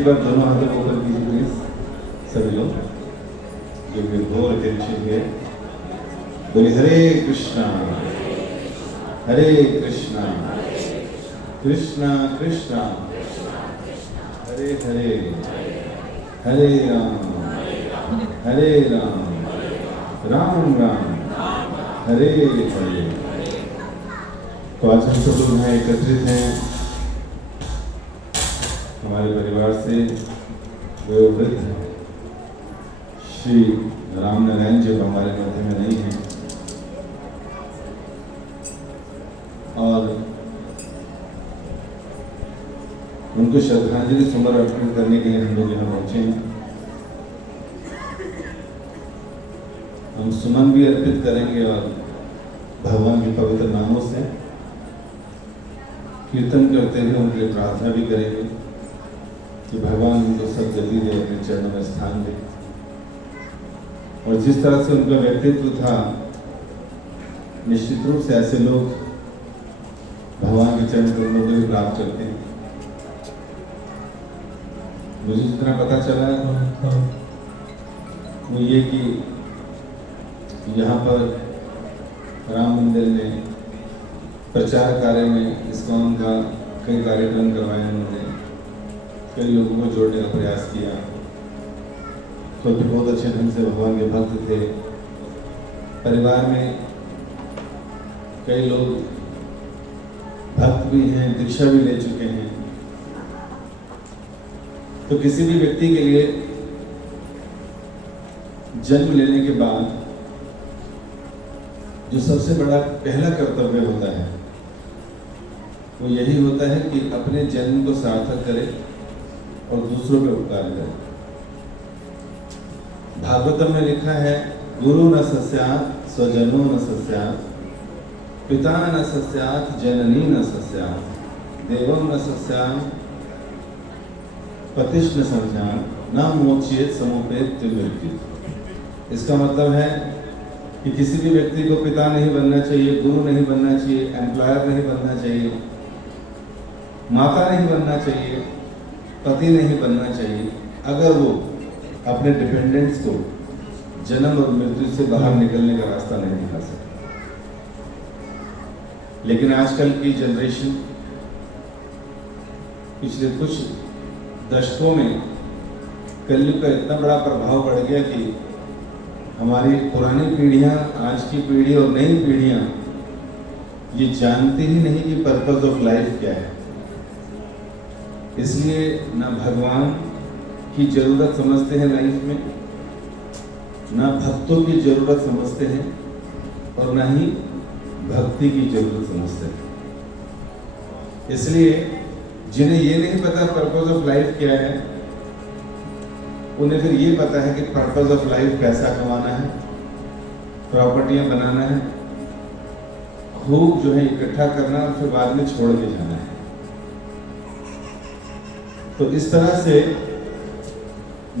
एक बार दोनों हाथों को ऊपर कीजिए प्लीज सभी लोग, जो कि घोर टेंशन है। बोलिए हरे कृष्णा कृष्णा कृष्णा हरे हरे, हरे राम राम राम हरे हरे। तो आज हम सब लोग यहाँ एकत्रित हैं हमारे परिवार से वयोवृद्ध श्री राम नारायण जी हमारे मध्य में नहीं हैं, और उनको श्रद्धांजलि सुमन अर्पित करने के लिए हम लोग यहाँ पहुंचे हैं। हम सुमन भी अर्पित करेंगे और भगवान के पवित्र नामों से कीर्तन करते हुए उनके लिए प्रार्थना भी करेंगे कि भगवान उनको सदगति दे, अपने चरणों में स्थान दे। और जिस तरह से उनका व्यक्तित्व था, निश्चित रूप से ऐसे लोग भगवान के चरण कमलों को भी प्राप्त करते हैं। मुझे जितना पता चला वो ये कि यहाँ पर राम मंदिर में प्रचार कार्य में इस्कॉन का कई कार्यक्रम करवाए उन्होंने, कई लोगों को जोड़ने का प्रयास किया। तो भी बहुत अच्छे ढंग से भगवान के भक्त थे। परिवार में कई लोग भक्त भी हैं, दीक्षा भी ले चुके हैं। तो किसी भी व्यक्ति के लिए जन्म लेने के बाद जो सबसे बड़ा पहला कर्तव्य होता है वो यही होता है कि अपने जन्म को सार्थक करे और दूसरों पे उपकार करे। भागवतम में लिखा है, गुरु न सस्यात् स्वजनो न सस्यात्, पिता न सस्यात् जननी न सस्यात्, देवम न सस्यात् पतिश्च न संज्ञात्, न मोचयेत् समुपेत्य मृत्यु। इसका मतलब है कि किसी भी व्यक्ति को पिता नहीं बनना चाहिए, गुरु नहीं बनना चाहिए, एम्प्लॉयर नहीं बनना चाहिए, माता नहीं बनना चाहिए, पति नहीं बनना चाहिए, अगर वो अपने डिपेंडेंट्स को जन्म और मृत्यु से बाहर निकलने का रास्ता नहीं दिखा सकता। लेकिन आजकल की जनरेशन पिछले कुछ दशकों में कलयुग का इतना बड़ा प्रभाव बढ़ गया कि हमारी पुरानी पीढ़ियां, आज की पीढ़ी और नई पीढ़ियां ये जानती ही नहीं कि पर्पस ऑफ लाइफ क्या है। इसलिए ना भगवान की जरूरत समझते हैं लाइफ में, ना भक्तों की जरूरत समझते हैं, और ना ही भक्ति की जरूरत समझते हैं। इसलिए जिन्हें ये नहीं पता पर्पस ऑफ लाइफ क्या है, उन्हें फिर ये पता है कि पर्पस ऑफ लाइफ पैसा कमाना है, प्रॉपर्टियां बनाना है, खूब जो है इकट्ठा करना और फिर बाद में छोड़ के जाना है। तो इस तरह से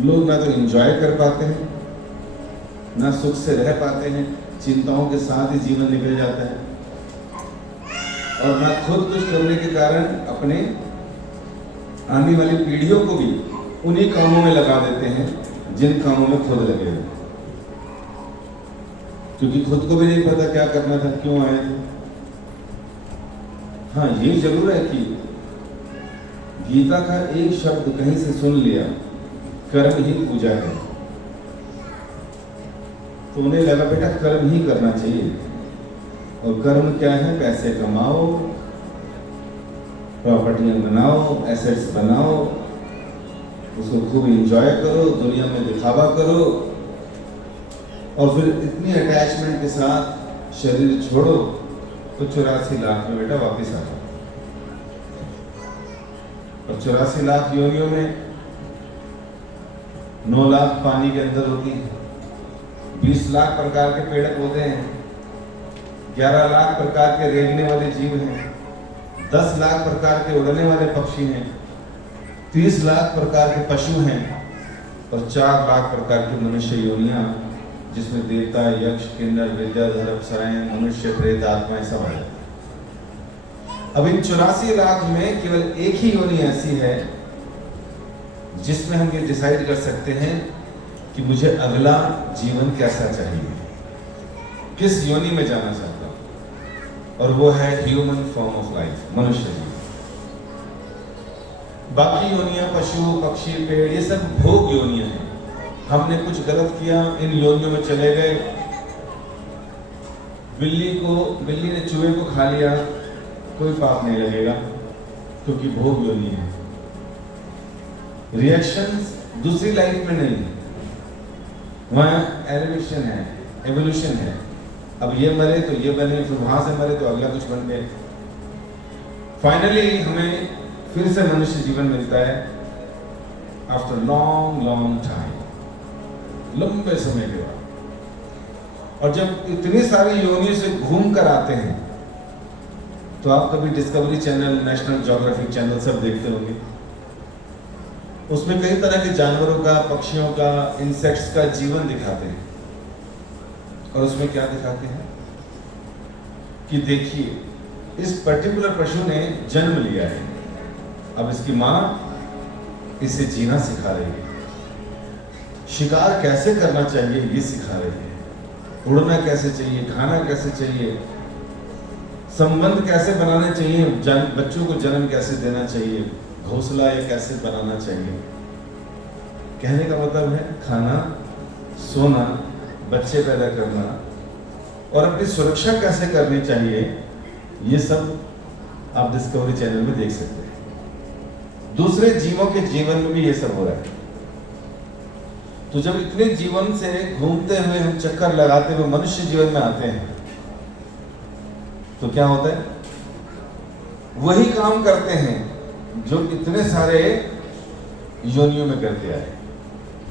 लोग ना तो एंजॉय कर पाते हैं, ना सुख से रह पाते हैं, चिंताओं के साथ ही जीवन निकल जाता है, और ना खुद कुछ करने के कारण अपने आने वाली पीढ़ियों को भी उन्हीं कामों में लगा देते हैं जिन कामों में खुद लगे हैं, क्योंकि खुद को भी नहीं पता क्या करना था, क्यों आए थे। हाँ, ये जरूर है कि गीता का एक शब्द कहीं से सुन लिया, कर्म ही पूजा है, तो उन्हें लगा बेटा कर्म ही करना चाहिए। और कर्म क्या है? पैसे कमाओ, प्रॉपर्टियां बनाओ, एसेट्स बनाओ, उसको खूब एंजॉय करो, दुनिया में दिखावा करो, और फिर इतनी अटैचमेंट के साथ शरीर छोड़ो तो 84 लाख में बेटा वापस आ जाओ। और 84 लाख योनियों में 9 लाख पानी के अंदर होती है, 20 लाख प्रकार के पेड़ पौधे हैं, 11 लाख प्रकार के रेंगने वाले जीव हैं, 10 लाख प्रकार के उड़ने वाले पक्षी हैं, 30 लाख प्रकार के पशु हैं, और 4 लाख प्रकार की मनुष्य योनियां, जिसमें देवता, यक्ष, किन्नर, विद्याधर, अप्सराएं, मनुष्य, प्रेत, आत्माएं सब है। अब इन 84 लाख में केवल एक ही योनि ऐसी है जिसमें हम ये डिसाइड कर सकते हैं कि मुझे अगला जीवन कैसा चाहिए, किस योनि में जाना चाहता हूं, और वो है ह्यूमन फॉर्म ऑफ लाइफ, मनुष्य जीवन। बाकी योनियां, पशु पक्षी पेड़, ये सब भोग योनियां हैं। हमने कुछ गलत किया, इन योनियों में चले गए। बिल्ली ने चूहे को खा लिया, कोई पाप नहीं लगेगा क्योंकि भोग योनि है। रिएक्शंस दूसरी लाइफ में नहीं, वहां एलिवेशन है, एवोल्यूशन है। अब ये मरे तो ये बने, फिर वहां से मरे तो अगला कुछ बन गए। फाइनली हमें फिर से मनुष्य जीवन मिलता है आफ्टर लॉन्ग लॉन्ग टाइम, लंबे समय के बाद। और जब इतनी सारी योनियों से घूम कर आते हैं, तो आप कभी discovery channel, national geographic channel सब देखते होंगे। उसमें कई तरह के जानवरों का, पक्षियों का, इंसेक्ट्स का जीवन दिखाते हैं। और उसमें क्या दिखाते हैं कि देखिए, इस पर्टिकुलर पशु ने जन्म लिया है, अब इसकी माँ इसे जीना सिखा रही है, शिकार कैसे करना चाहिए ये सिखा रही है, उड़ना कैसे चाहिए, खाना कैसे चाहिए, संबंध कैसे बनाने चाहिए, बच्चों को जन्म कैसे देना चाहिए, घोंसला ये कैसे बनाना चाहिए। कहने का मतलब है खाना, सोना, बच्चे पैदा करना और अपनी सुरक्षा कैसे करनी चाहिए, ये सब आप डिस्कवरी चैनल में देख सकते हैं। दूसरे जीवों के जीवन में भी ये सब हो रहा है। तो जब इतने जीवन से घूमते हुए हम चक्कर लगाते हुए मनुष्य जीवन में आते हैं, तो क्या होता है? वही काम करते हैं जो इतने सारे योनियों में करते आए।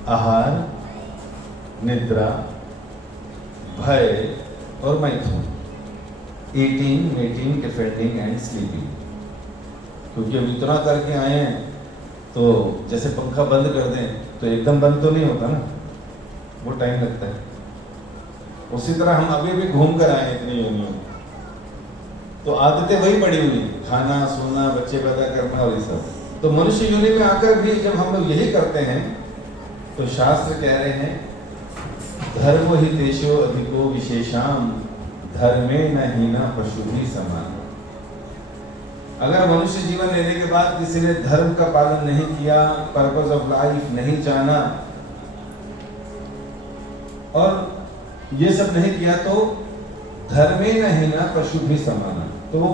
आहार, निद्रा, भय और मैथुन, eating, meeting, defending and sleeping. क्योंकि अब इतना करके आए हैं, तो जैसे पंखा बंद कर दें तो एकदम बंद तो नहीं होता ना, वो टाइम लगता है। उसी तरह हम अभी भी घूम कर आए इतनी योनियों में, तो आदतें वही पड़ी हुई, खाना, सोना, बच्चे पैदा करना और ये सब। तो मनुष्य योनि में आकर भी जब हम लोग यही करते हैं, तो शास्त्र कह रहे हैं धर्म ही देशो अधिको विशेषाम धर्मे न हीना पशु भी समान। अगर मनुष्य जीवन लेने के बाद किसी ने धर्म का पालन नहीं किया, पर्पस ऑफ लाइफ नहीं जाना और ये सब नहीं किया, तो धर्मे न हीना पशु भी समान। तो वो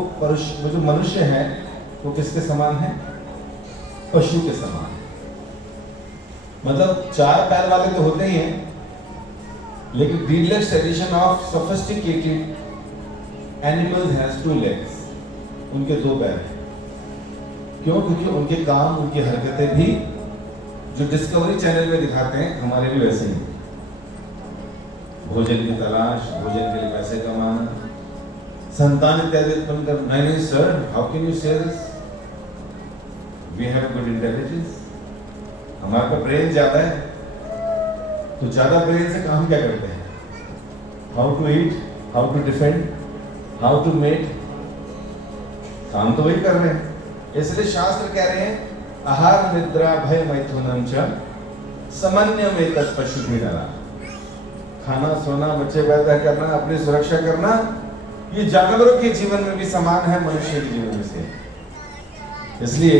जो मनुष्य है वो किसके समान है? पशु के समान। मतलब चार पैर वाले तो होते ही हैं, लेकिन deluxe edition of sophisticated animals has two legs. उनके दो पैर हैं। क्यों? क्योंकि उनके काम, उनकी हरकतें भी जो डिस्कवरी चैनल में दिखाते हैं हमारे भी वैसे ही। भोजन की तलाश, भोजन के लिए पैसे कमाना, संतान इत्यादि उत्पन्न कर। नहीं sir, how can you say this? We have good intelligence, हमारे पास ब्रेन ज्यादा है, तो ज्यादा ब्रेन से काम क्या करते हैं? How to eat, how to defend, how to mate, काम तो वही कर रहे हैं। इसलिए शास्त्र कह रहे हैं आहार, निद्रा, भय, मैथुनम च समन्वयमेतत् पशुभिरनरा। खाना, सोना, बच्चे पैदा करना, अपनी सुरक्षा करना, ये जानवरों के जीवन में भी समान है, मनुष्य के जीवन में से। इसलिए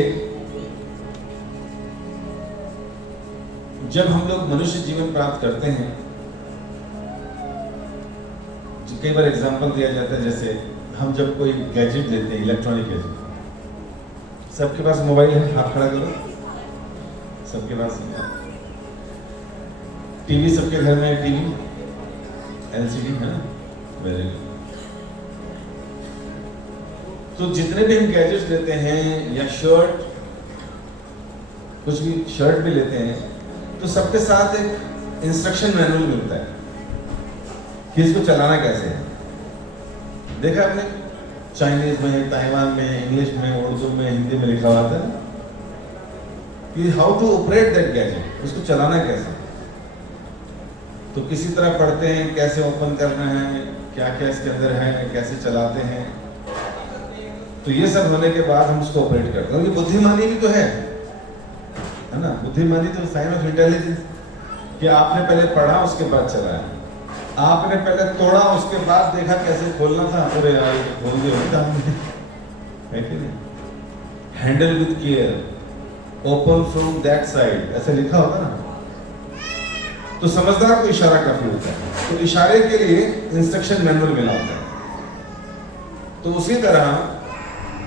जब हम लोग मनुष्य जीवन प्राप्त करते हैं, कई बार एग्जांपल दिया जाता है, जैसे हम जब कोई गैजेट लेते हैं, इलेक्ट्रॉनिक गैजेट, सबके पास मोबाइल है, हाथ खड़ा करो, सबके पास है। टीवी सबके घर में है, टीवी एलसीडी है ना, वेरी गुड। तो जितने भी हम गैजेट्स लेते हैं या शर्ट, कुछ भी शर्ट भी लेते हैं, तो सबके साथ एक इंस्ट्रक्शन मैनुअल मिलता है कि इसको चलाना कैसे है। देखा आपने? चाइनीज में, ताइवान में, इंग्लिश में, उर्दू में, हिंदी में लिखा हुआ था कि how to operate that gadget, उसको चलाना कैसे। तो किसी तरह पढ़ते हैं कैसे ओपन करना है, क्या क्या इसके अंदर है, कैसे चलाते हैं। तो ये सब होने के बाद हम उसको ऑपरेट करते हैं। ये बुद्धिमानी भी तो है है ना। बुद्धिमानी तो साइन ऑफ इंटेलिजेंस, कि आपने पहले पढ़ा उसके बाद चलाया, आपने पहले तोड़ा उसके बाद देखा कैसे खोलना था, अरे यार खोल दिया है कि नहीं। Handle with care, open from that side, ऐसे लिखा होगा ना, तो समझदार को इशारा काफी होता है। तो इशारे के लिए इंस्ट्रक्शन मैनुअल मिला होता है। तो उसी तरह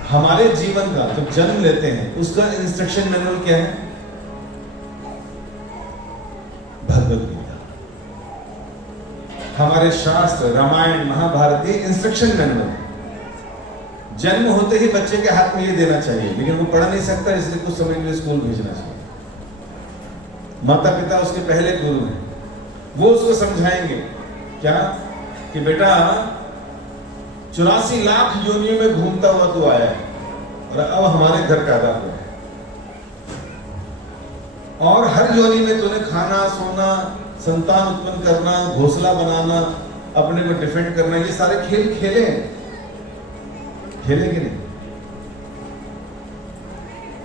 हमारे जीवन का जब जन्म लेते हैं उसका इंस्ट्रक्शन मैनुअल क्या है? भगवत गीता। हमारे शास्त्र रामायण महाभारत ये इंस्ट्रक्शन मैनुअल। जन्म होते ही बच्चे के हाथ में ये देना चाहिए, लेकिन वो पढ़ नहीं सकता, इसलिए कुछ समय के लिए स्कूल भेजना चाहिए। माता पिता उसके पहले गुरु हैं, वो उसको समझाएंगे क्या कि बेटा 84 लाख योनियों में घूमता हुआ तू आया है और अब हमारे घर पैदा हुआ है, और हर योनि में तूने खाना सोना संतान उत्पन्न करना घोंसला बनाना अपने को डिफेंड करना ये सारे खेल खेले कि नहीं?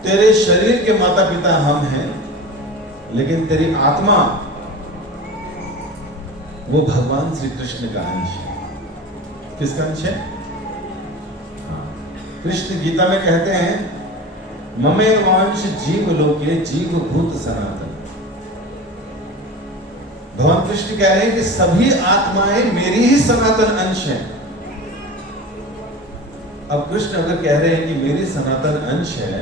तेरे शरीर के माता पिता हम हैं, लेकिन तेरी आत्मा वो भगवान श्री कृष्ण का अंश है। किसका अंश है? कृष्ण गीता में कहते हैं ममे वांश जीव लोके जीव भूत सनातन। भगवान कृष्ण कह रहे हैं कि सभी आत्माएं मेरी ही सनातन अंश हैं। अब कृष्ण अगर कह रहे हैं कि मेरी सनातन अंश है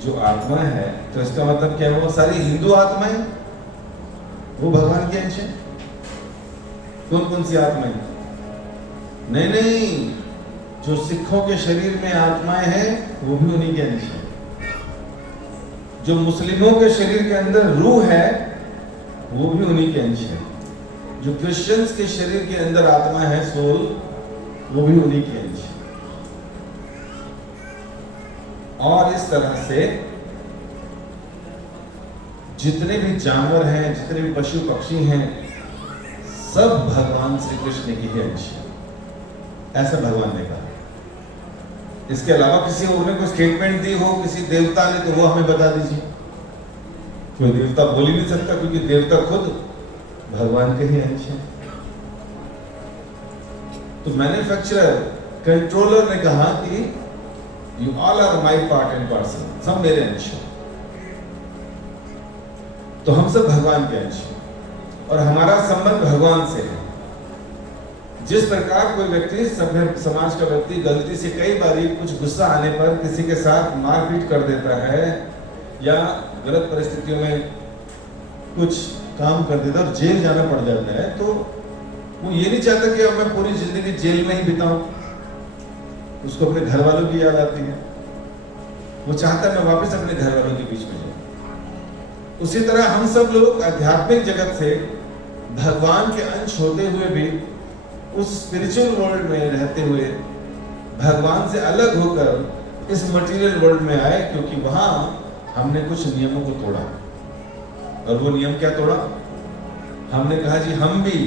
जो आत्मा है, तो इसका मतलब क्या हुआ? सारी हिंदू आत्माएं वो भगवान के अंश है। कौन कौन सी आत्माएं? नहीं, जो सिखों के शरीर में आत्माएं हैं वो भी उन्हीं के अंश है। जो मुस्लिमों के शरीर के अंदर रूह है वो भी उन्हीं के अंश है। जो क्रिश्चियंस के शरीर के अंदर आत्मा है सोल, वो भी उन्हीं के अंश है। और इस तरह से जितने भी जानवर हैं, जितने भी पशु पक्षी हैं, सब भगवान श्री कृष्ण की ही अंश है, ऐसा भगवान ने कहा। इसके अलावा किसी और ने कोई स्टेटमेंट दी हो किसी देवता ने, तो वो हमें बता दीजिए। कोई देवता बोल ही नहीं सकता, क्योंकि देवता खुद भगवान के ही अंश है। तो मैन्युफैक्चरर कंट्रोलर ने कहा कि you all are my part and parcel, सब मेरे अंश हैं। तो हम सब भगवान के अंश हैं और हमारा संबंध भगवान से है। जिस प्रकार कोई व्यक्ति, सभ्य समाज का व्यक्ति गलती से कई बार कुछ गुस्सा आने पर किसी के साथ मारपीट कर देता है या गलत परिस्थितियों में कुछ काम कर देता है और जेल जाना पड़ जाता है, तो वो ये नहीं चाहता कि अब मैं पूरी जिंदगी जेल में ही बिताऊं। उसको अपने घर वालों की याद आती है, वो चाहता है मैं वापस अपने घर वालों के बीच में जाऊं। उसी तरह हम सब लोग आध्यात्मिक जगत से भगवान के अंश होते हुए भी उस स्पिरिचुअल वर्ल्ड में रहते हुए भगवान से अलग होकर इस मटेरियल वर्ल्ड में आए, क्योंकि वहां हमने कुछ नियमों को तोड़ा। और वो नियम क्या तोड़ा? हमने कहा जी हम भी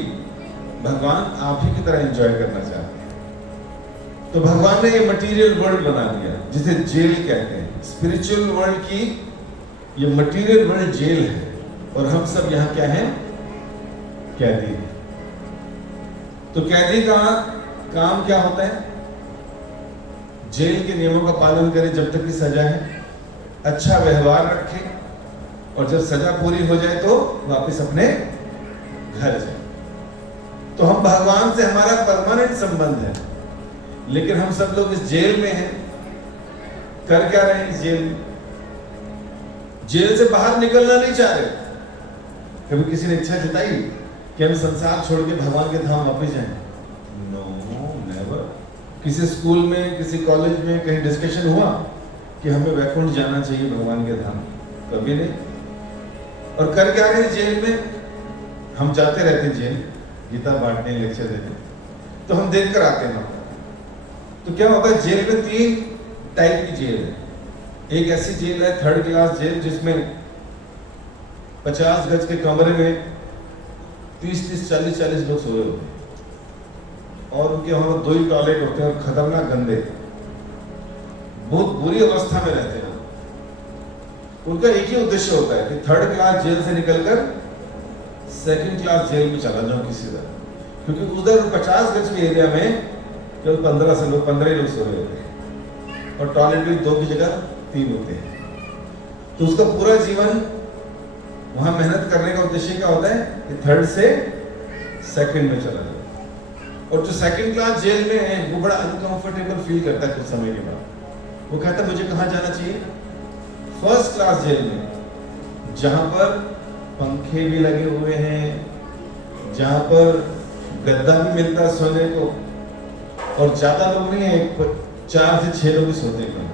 भगवान आप ही की तरह एंजॉय करना चाहते हैं। तो भगवान ने ये मटेरियल वर्ल्ड बना दिया जिसे जेल कहते हैं। स्पिरिचुअल वर्ल्ड की ये मटेरियल वर्ल्ड जेल है और हम सब यहाँ क्या हैं? कैदी। तो कैदी का काम क्या होता है? जेल के नियमों का पालन करे जब तक की सजा है, अच्छा व्यवहार रखे, और जब सजा पूरी हो जाए तो वापस अपने घर जाए। तो हम भगवान से हमारा परमानेंट संबंध है, लेकिन हम सब लोग इस जेल में हैं। कर क्या रहे हैं इस जेल में? जेल से बाहर निकलना नहीं चाह रहे। कभी किसी ने इच्छा जताई कि हम संसार छोड़ के भगवान के धाम वापस जाएं? No, never. किसी स्कूल में, किसी कॉलेज में कहीं डिस्कशन हुआ कि हमें वैकुंठ जाना चाहिए भगवान के धाम? कभी नहीं। और कर क्या रहे जेल में? हम जाते रहते जेल, गीता बांटने, लेक्चर देते, तो हम देख कर आते हैं। तो क्या होता है, जेल में 3 टाइप की जेल है। एक ऐसी जेल है थर्ड क्लास जेल, जिसमें 50 गज के कमरे में 30-30, 40-40 लोग सोए होते हैं और उनके वहां 2 ही टॉयलेट होते हैं और खतरनाक गंदे, बहुत बुरी अवस्था में रहते हैं। उनका एक ही उद्देश्य होता है कि थर्ड क्लास जेल से निकलकर सेकंड क्लास जेल में चला जाऊं किसी तरह, क्योंकि उधर 50 गज के एरिया में केवल 15 लोग सो रहे होते हैं और टॉयलेट भी 2 की जगह 3 होते हैं। तो उसका पूरा जीवन वहां मेहनत करने का उद्देश्य क्या होता है कि थर्ड से सेकंड में चला जाए। और जो सेकंड क्लास जेल में है वो बड़ा अनकंफर्टेबल फील करता है कुछ समय के बाद। वो कहता है मुझे कहाँ जाना चाहिए, फर्स्ट क्लास जेल में, जहां पर पंखे भी लगे हुए हैं, जहां पर गद्दा भी मिलता है सोने को, और ज्यादा लोग नहीं है, 4 से 6 लोग ही सोते हैं।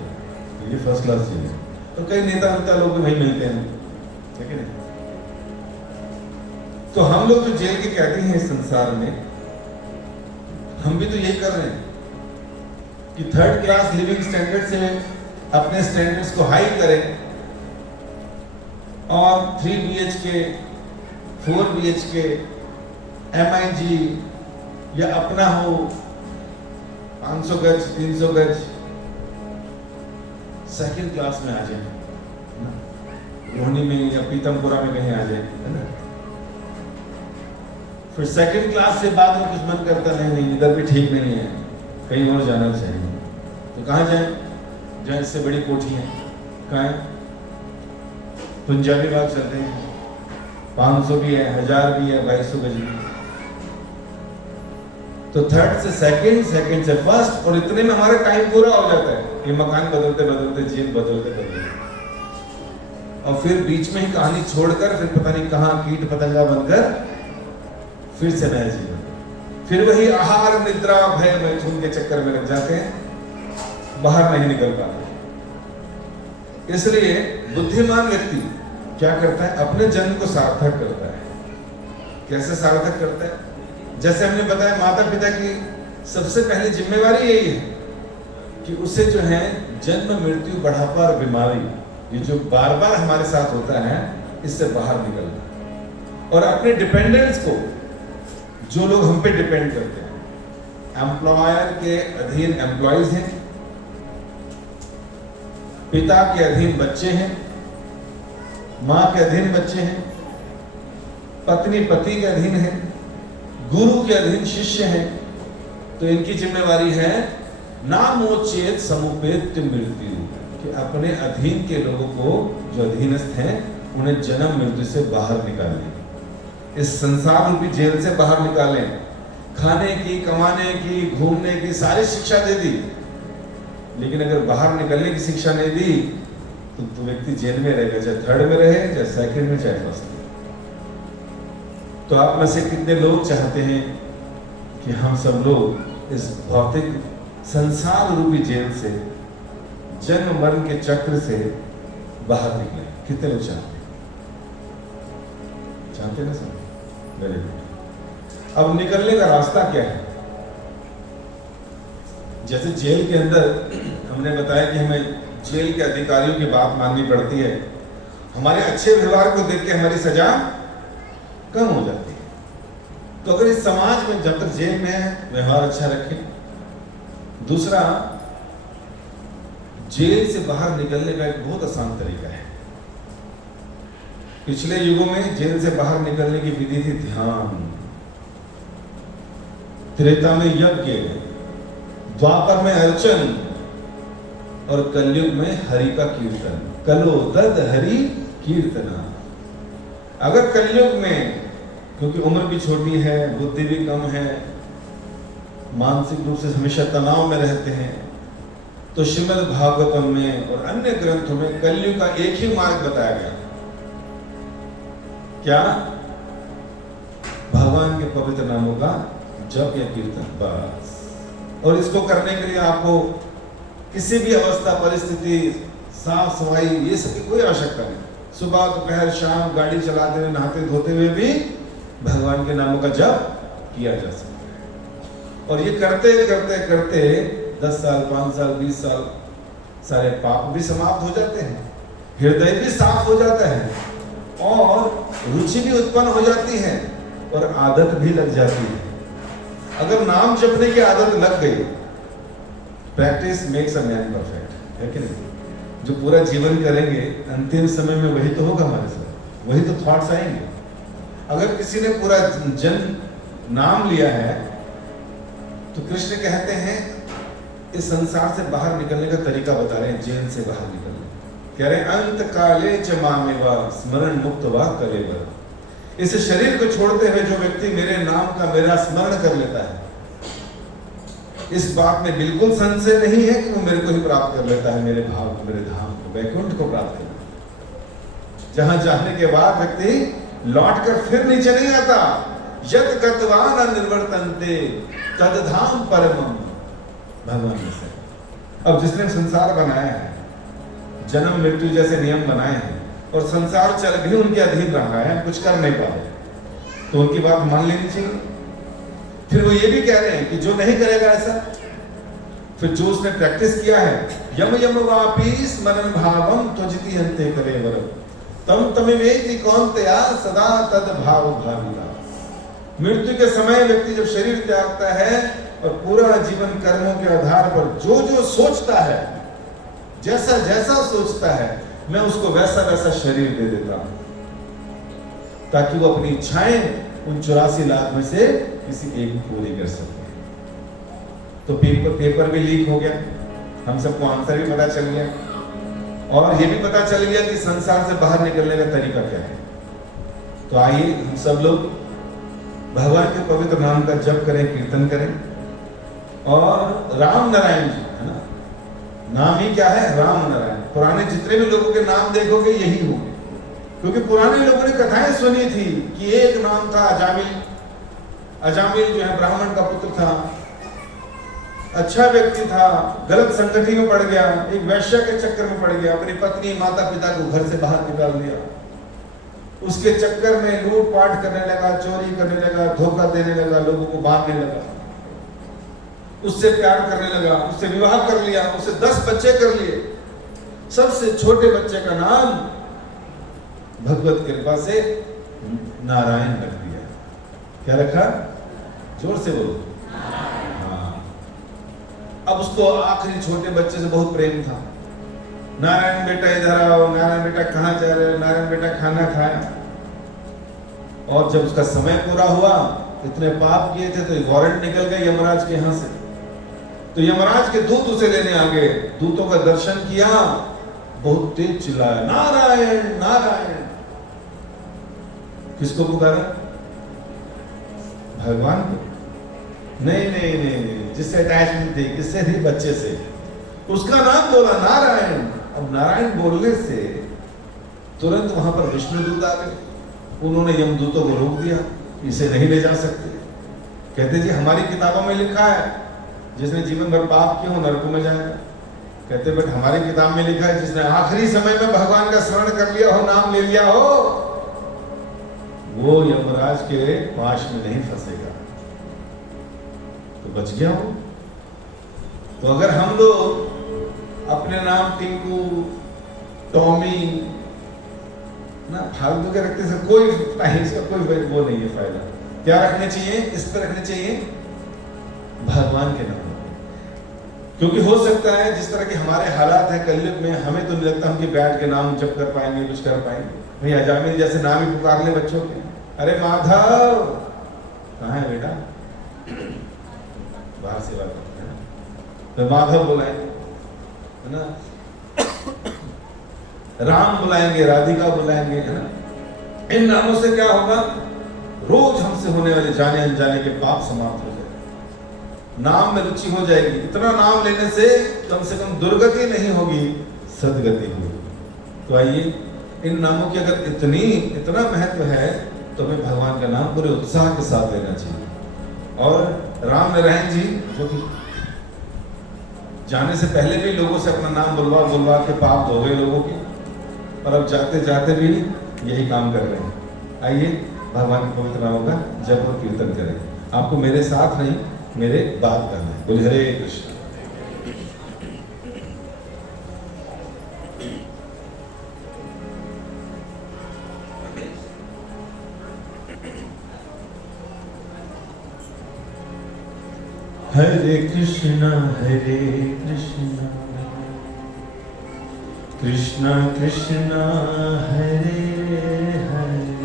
ये फर्स्ट क्लास जेल है। तो कई नेता लोग भी वही मिलते हैं, ठीक है। तो हम लोग जो जेल के कैदी हैं इस संसार में, हम भी तो यही कर रहे हैं कि थर्ड क्लास लिविंग स्टैंडर्ड से अपने स्टैंडर्ड्स को हाई करें और 3 BHK 4 BHK MIG या अपना हो 500 गज 300 गज सेकंड क्लास में आ जाए, रोहिणी में या पीतमपुरा में कहीं आ जाए, है ना। फिर सेकंड क्लास से बाद में कुछ मन करता नहीं इधर भी ठीक नहीं है, कहीं और जाना चाहिए, तो कहाँ जाए, जहाँ इससे बड़ी कोठी है, कहाँ है, पंजाबी बाग चलते हैं, 500 भी है, 1000 भी है, 2200 गज भी। तो थर्ड से सेकंड, सेकंड से फर्स्ट, और इतने में हमारा टाइम पूरा हो जाता है कि मकान बदलते बदलते जेल बदलते बदलते, और फिर बीच में ही कहानी छोड़कर फिर पता नहीं कहाँ कीट पतंगा बनकर फिर से नया जीवन, फिर वही आहार निद्रा भय मैथुन के चक्कर में लग जाते हैं, बाहर नहीं निकल पाते। इसलिए बुद्धिमान व्यक्ति क्या करता है, अपने जन्म को सार्थक करता है। कैसे सार्थक करता है? जैसे हमने बताया, माता पिता की सबसे पहली जिम्मेवारी यही है कि उसे जो है जन्म मृत्यु बुढ़ापा और बीमारी, ये जो बार बार हमारे साथ होता है, इससे बाहर निकलना। और अपने डिपेंडेंट्स को, जो लोग हम पे डिपेंड करते हैं, एम्प्लॉयर के अधीन एम्प्लॉइज हैं, पिता के अधीन बच्चे हैं, मां के अधीन बच्चे हैं, पत्नी पति के अधीन है, गुरु के अधीन शिष्य हैं, तो इनकी जिम्मेवारी है नामोचेत समुपेत मृत्यु, कि अपने अधीन के लोगों को, जो अधीनस्थ हैं, उन्हें जन्म मृत्यु से बाहर निकालें, इस संसार रूपी जेल से बाहर निकालें। खाने की, कमाने की, घूमने की सारी शिक्षा दे दी, लेकिन अगर बाहर निकलने की शिक्षा नहीं दी तो व्यक्ति जेल में रहेगा, चाहे थर्ड में रहे, चाहे सेकंड में, चाहे फर्स्ट में। तो आप में से कितने लोग चाहते हैं कि हम सब लोग इस भौतिक संसार रूपी जेल से, जन्म मरण के चक्र से बाहर निकले? कितने लोग चाहते हैं? चाहते ना सब? Very good. अब निकलने का रास्ता क्या है? जैसे जेल के अंदर हमने बताया कि हमें जेल के अधिकारियों की बात माननी पड़ती है, हमारे अच्छे व्यवहार को देख के हमारी सजा कम हो जाती है। तो अगर इस समाज में जब तक जेल में है, व्यवहार अच्छा रखें। दूसरा, जेल से बाहर निकलने का एक बहुत आसान तरीका है। पिछले युगों में जेल से बाहर निकलने की विधि थी ध्यान, त्रेता में यज्ञ, द्वापर में अर्चन, और कलयुग में हरि का कीर्तन। कलो दद हरि कीर्तना। अगर कलयुग में, क्योंकि उम्र भी छोटी है, बुद्धि भी कम है, मानसिक रूप से हमेशा तनाव में रहते हैं, तो श्रीमद् भागवतम में और अन्य ग्रंथों में कलयुग का एक ही मार्ग बताया गया। क्या? भगवान के पवित्र नामों का जप या कीर्तन, बस। और इसको करने के लिए आपको किसी भी अवस्था, परिस्थिति, साफ सफाई, ये सब की कोई आवश्यकता नहीं। सुबह, दोपहर, शाम गाड़ी चलाते हुए, नहाते धोते हुए भी भगवान के नामों का जप किया जा सकता है। और ये करते करते करते 10 साल, 5 साल, 20 साल, सारे पाप भी समाप्त हो जाते हैं, हृदय भी साफ हो जाता है, और रुचि भी उत्पन्न हो जाती है, और आदत भी लग जाती है। अगर नाम जपने की आदत लग गई, practice makes a man perfect, है कि नहीं? जो पूरा जीवन करेंगे, अंतिम समय में वही तो होगा हमारे साथ, वही तो थॉट्स आएंगे। अगर किसी ने पूरा जन्म नाम लिया है तो कृष्ण कहते हैं इस संसार से बाहर निकलने का तरीका बता रहे हैं, जेल से बाहर निकलने। कह रहे हैं अंत काले च मामेवा स्मरण मुक्त वा कलेवर। इस शरीर को छोड़ते हुए जो व्यक्ति मेरे नाम का मेरा स्मरण कर लेता है, इस बात में बिल्कुल संशय नहीं है कि वो मेरे को ही प्राप्त कर लेता है, मेरे भाव को, मेरे धाम को, वैकुंठ को प्राप्त कर लेता है, जहां जाने के बाद व्यक्ति लौट कर फिर नीचे नहीं आता। यत गत्वा न निर्वर्तन्ते तद धाम परमम। भगवान ने से अब जिसने संसार बनाया है, जन्म मृत्यु जैसे नियम बनाए हैं और संसार चल भी उनके अधीन रहा है, कुछ कर नहीं पाए, तो उनकी बात मान लेनी चाहिए। फिर वो ये भी कह रहे हैं कि जो नहीं करेगा ऐसा, फिर जो उसने प्रैक्टिस किया है, यम यम वापी स्मरण भावम त्वजिति हन्ते कलेवरम तम तमेवेति कौन्तेया सदा तद भाव भाविता। मृत्यु के समय व्यक्ति जब शरीर त्यागता है और पूरा जीवन कर्मों के आधार पर जो जो सोचता है, जैसा जैसा सोचता है, मैं उसको वैसा वैसा शरीर दे देता हूं, ताकि वो अपनी इच्छाएं उन 84 लाख में से किसी एक पूरी कर सके। तो पेपर भी लीक हो गया, हम सबको आंसर भी पता चल गया, और ये भी पता चल गया कि संसार से बाहर निकलने का तरीका क्या है। तो आइए हम सब लोग भगवान के पवित्र नाम का जप करें, कीर्तन करें। और राम नारायण जी है ना, नाम ही क्या है, राम नारायण। पुराने जितने भी लोगों के नाम देखोगे यही होंगे, क्योंकि पुराने लोगों ने कथाएं सुनी थी कि एक नाम था अजामिल। अजामिल जो है ब्राह्मण का पुत्र था, अच्छा व्यक्ति था, गलत संगति में पड़ गया, एक वैश्य के चक्कर में पड़ गया, अपनी पत्नी माता पिता को घर से बाहर निकाल दिया, उसके चक्कर में लूटपाट करने लगा, चोरी करने लगा, धोखा देने लगा, लोगों को बांधने लगा, उससे प्यार करने लगा, उससे विवाह कर लिया, उससे 10 बच्चे कर लिए। सबसे छोटे बच्चे का नाम भगवत कृपा से नारायण रख दिया। क्या रखा? जोर से बोलो। हाँ। अब उसको आखिरी छोटे बच्चे से बहुत प्रेम था। नारायण बेटा इधर आओ, नारायण बेटा कहाँ जा रहे हो, नारायण बेटा खाना खाया। और जब उसका समय पूरा हुआ, इतने पाप किए थे तो वारंट निकल गया यमराज के यहाँ से। तो यमराज के दूत उसे लेने आ गए, दूतों का दर्शन किया, बहुत तेज चिल्लाया नारायण नारायण। किसको पुकारा? भगवान को? नहीं नहीं नहीं, जिससे अटैचमेंट थी, किससे थी? बच्चे से। उसका नाम बोला नारायण। अब नारायण बोलने से तुरंत वहां पर विष्णु दूत आ गए, उन्होंने यमदूतों को रोक दिया, इसे नहीं ले जा सकते। कहते जी हमारी किताबों में लिखा है जिसने जीवन भर पाप किया हो नरक में जाएगा। कहते बट हमारी किताब में लिखा है जिसने आखिरी समय में भगवान का स्मरण कर लिया हो, नाम ले लिया हो, वो यमराज के पाश में नहीं फंसेगा, तो बच गया हो। तो अगर हम लोग अपने नाम टिंकू, टॉमी ना फालतू के रखते से कोई नहीं, इसका कोई वो नहीं है फायदा। क्या रखने चाहिए? इस पर रखने चाहिए भगवान के नाम, क्योंकि हो सकता है जिस तरह के हमारे हालात हैं कलयुग में, हमें तो नहीं लगता हम कि बैठ के नाम जप कर पाएंगे, कुछ कर पाएंगे। भाई अजामिल जैसे नाम ही पुकार ले बच्चों के, अरे माधव कहाँ है बेटा, बाहर सेवा करते हैं तो माधव बुलाएंगे है ना, राम बुलाएंगे, राधिका बुलाएंगे है ना। इन नामों से क्या होगा? रोज हमसे होने वाले जाने अनजाने के पाप समाप्त हो जाएंगे, नाम में रुचि हो जाएगी। इतना नाम लेने से कम दुर्गति नहीं होगी, सदगति होगी। तो आइए, इन नामों की अगर इतना महत्व है तो हमें भगवान का नाम पूरे उत्साह के साथ लेना चाहिए। और राम नारायण जी जो कि जाने से पहले भी लोगों से अपना नाम बुलवा के पाप धो गए लोगों के, और अब जाते जाते भी यही काम कर रहे हैं। आइए भगवान के पवित्र नामों का जप और कीर्तन करें। आपको मेरे साथ नहीं, मेरे बात करना है। बोले हरे कृष्ण। हरे Krishna Krishna Krishna Hare Hare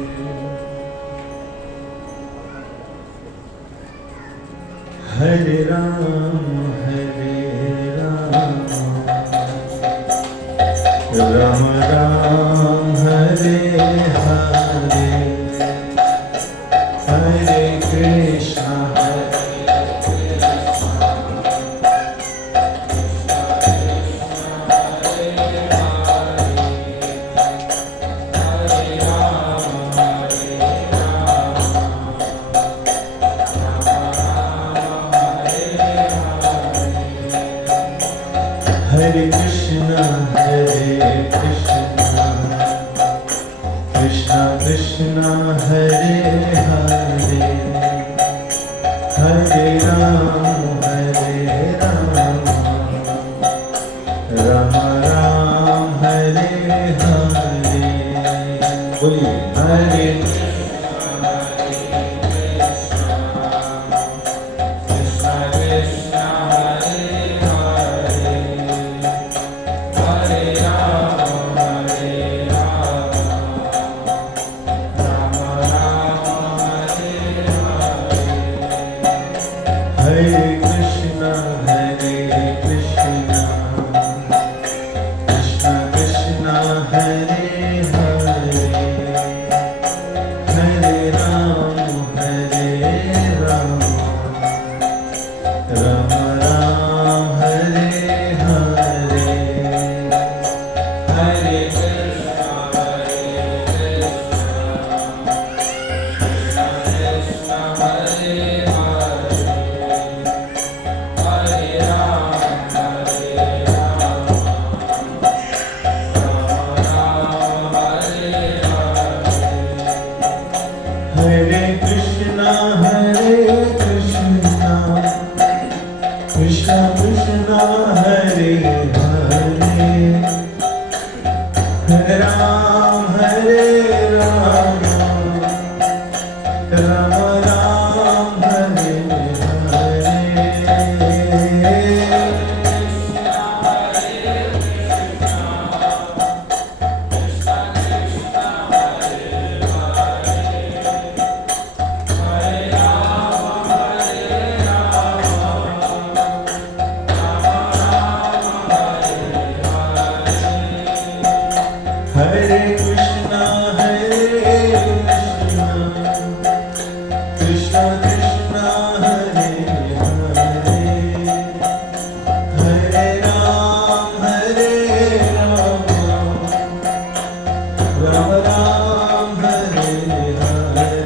Hare Ram Ram Ram Hare Hare Hare Krishna Hare Krishna Krishna Krishna Hare Hare Hare Ram Ram Ram Hare Hare बोलिए Hare Hare Krishna Krishna Krishna Hare Hare Hare Ram Ram Ram Hare Hare Hare Hare Krishna Krishna Krishna Hare Hare Hare Ram Ram Ram Hare Hare Krishna Krishna Krishna Hare Hare Hare Ram Ram Ram Hare Hare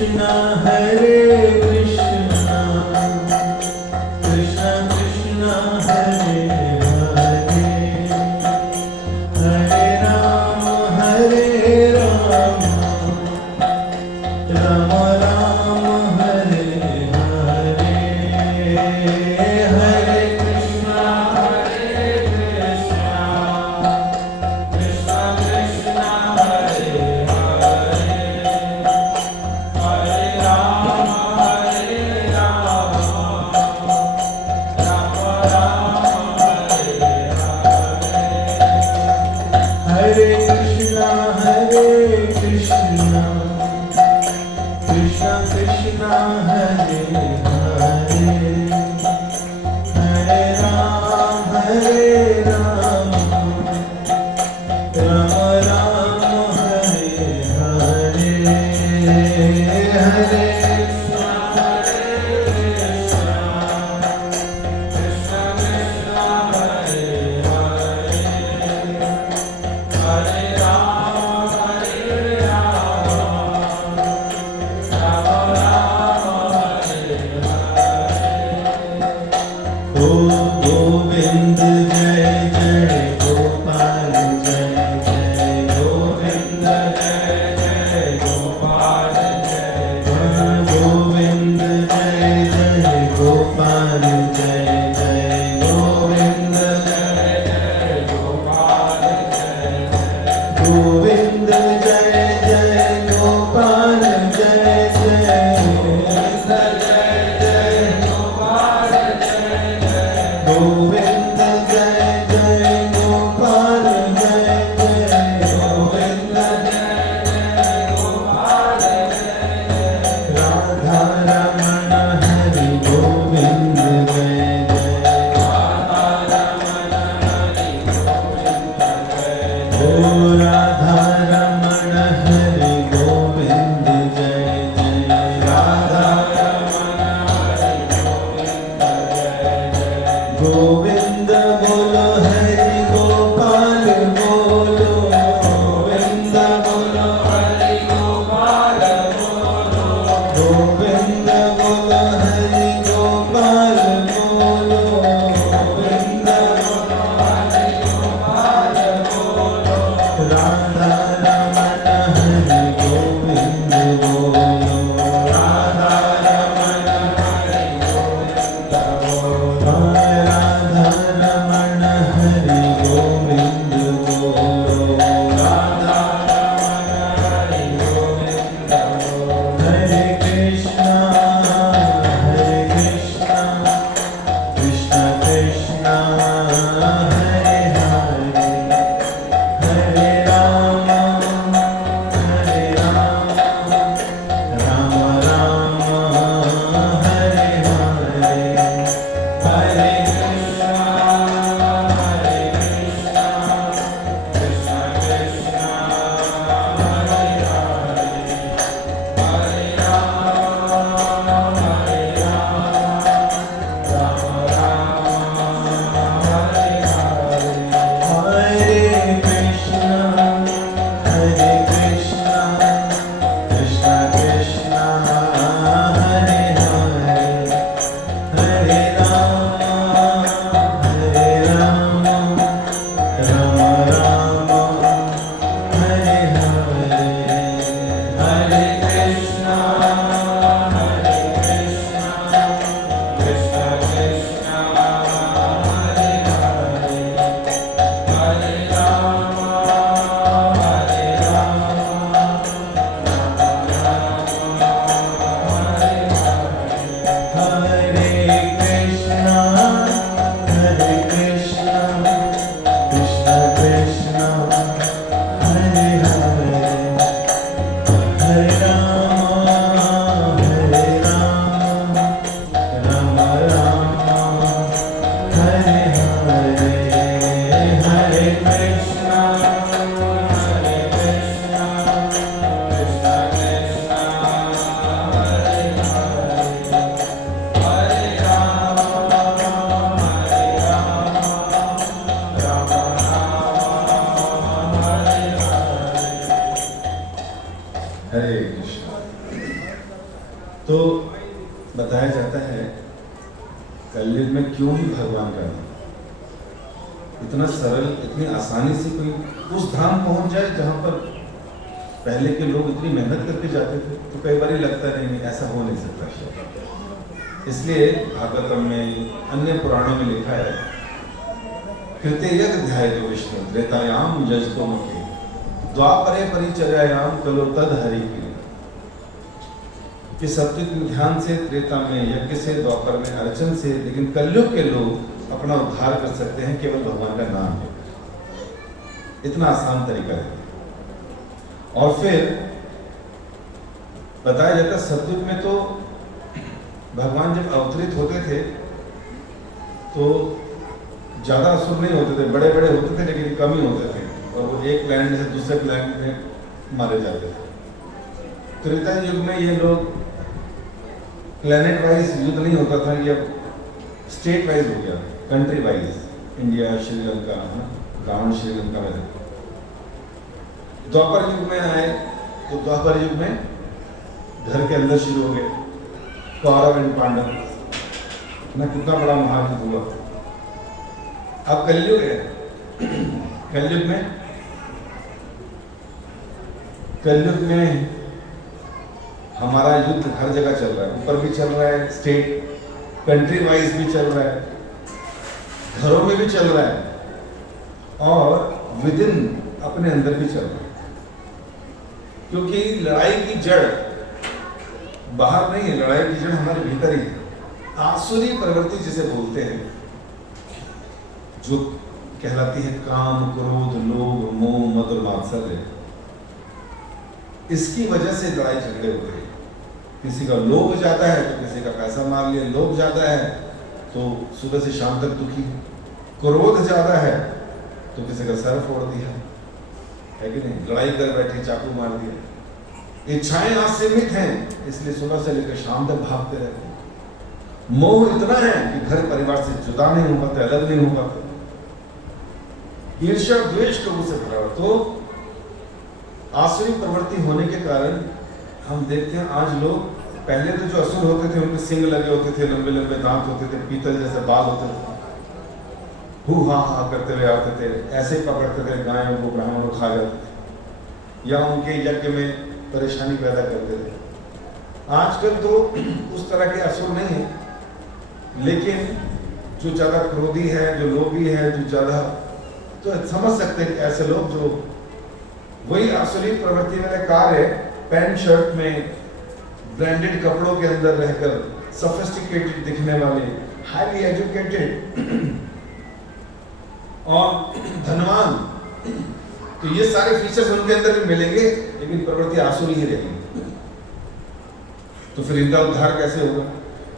Krishna Hare Krishna Krishna Krishna Hare Hare Hare Rama Hare Rama Rama Rama Hare Hare Hare Krishna Krishna Krishna Hare Hare Hare Rama Hare Rama Rama Rama Hare Hare Krishna Krishna Krishna Hare Hare Hare Rama Rama Rama Hare Hare Hare Krishna Krishna Krishna Hare Hare Hare Rama Rama Rama Hare Hare O Govind Jai Jai Gopal Jai Jai Govind Jai Jai Gopal Jai Govind Jai Jai Gopal Jai Jai Govind Jai Jai Gopal Jai Govind Jai Jai Gopal Jai Jai Govind Jai Jai Gopal Jai Jai Govind Jai Jai Gopal Jai Jai Govind Jai Jai Gopal Jai Radha Ramana Hari Govind Jai Jai Radha Ramana Hari Govind Jai O Radha Ramana Hari Govind Jai Jai Radha Ramana Hari Govind Jai Jai Govind bolo Hari Gopal bolo Govind bolo Hari Gopal bolo Govind bolo Hari Gopal bolo Govind bolo Hari Gopal bolo Radha Ramana Hari Govind bolo Radha Ramana Hari Govind bolo Radha Ramana Hari Govind bolo Radha Ramana Hari Govind bolo Hare Krishna तो बताया जाता है कलयुग में क्यों ही भगवान का नाम इतना सरल, इतनी आसानी से कोई उस धाम पहुंच जाए जहां पर पहले के लोग इतनी मेहनत करके जाते थे, तो कई बार लगता नहीं ऐसा हो नहीं सकता शायद। इसलिए भागवतम में, अन्य पुराणों में लिखा है, कृतयज्ञ ध्यायतो विष्णु त्रेतायाम यजतो मुखे द्वापरे परिचर्यायाम कलो तद हरि की। कि सत्युग में ध्यान से, त्रेता में यज्ञ से, द्वापर में अर्चन से, लेकिन कलयुग के लोग अपना उद्धार कर सकते हैं केवल भगवान का नाम है। इतना आसान तरीका है। और फिर बताया जाता है सत्युग में तो भगवान जब अवतरित होते थे तो ज्यादा असुर नहीं होते थे, बड़े बड़े होते थे लेकिन कम ही होते थे, और वो एक प्लैनेट से दूसरे प्लैनेट में मारे जाते थे। त्रेता युग में ये लोग प्लैनेट वाइज युद्ध नहीं होता था, ये स्टेट वाइज हो गया, country wise, India, Sri Lanka, Ravan Sri Lanka में। द्वापर युग में आए तो द्वापर युग में घर के अंदर शुरू हो गए, कौरव एंड पांडव ना, कितना बड़ा महायुद्ध हुआ। अब कलयुग है, कलयुग में हमारा युद्ध हर जगह चल रहा है, ऊपर भी चल रहा है, स्टेट कंट्री वाइज भी चल रहा है, घरों में भी चल रहा है, और विद इन अपने अंदर भी चल रहा है। क्योंकि लड़ाई की जड़ बाहर नहीं है, लड़ाई की जड़ हमारे भीतर ही है। आसुरी प्रवृत्ति जिसे बोलते हैं, जो कहलाती है काम, क्रोध, लोभ, मोह, मद और मात्सर्य, इसकी वजह से लड़ाई झगड़े होते हैं। किसी का लोभ ज्यादा है तो किसी का पैसा मार लिया, लोभ ज्यादा है तो सुबह से शाम तक दुखी, क्रोध ज्यादा है तो किसी का सर फोड़ दिया, है कि नहीं, लड़ाई कर बैठे, चाकू मार दिया। इच्छाएं असीमित हैं, इसलिए सुबह से लेकर शाम तक भागते रहते हैं। मोह इतना है कि घर परिवार से जुदा नहीं हो पाते, अलग नहीं हो पाते। ईर्ष्या द्वेष लोगों से भरा। तो आसुरी प्रवृत्ति होने के कारण हम देखते हैं आज लोग, पहले तो जो असुर होते थे उनके सिंग लगे होते थे, लंबे लंबे दांत होते थे, पीतल जैसे बाल होते थे, हु हा हा करते हुए आते थे, ऐसे ही पकड़ते थे गायों को, ब्राह्मणों को खा जाते थे, या उनके यज्ञ में परेशानी पैदा करते थे। आजकल तो उस तरह के असुर नहीं है, लेकिन जो ज्यादा क्रोधी है, जो लोभी है, जो ज्यादा, तो समझ सकते हैं कि ऐसे लोग जो वही आसुरी प्रवृत्ति वाले कार्य, पैंट शर्ट में, ब्रांडेड कपड़ों के अंदर रहकर, सोफिस्टिकेटेड दिखने वाले, हाईली एजुकेटेड और धनवान, तो ये सारे फीचर्स उनके अंदर भी मिलेंगे, लेकिन प्रवृत्ति आसुरी ही रहेगी। तो फिर इनका उद्धार कैसे होगा?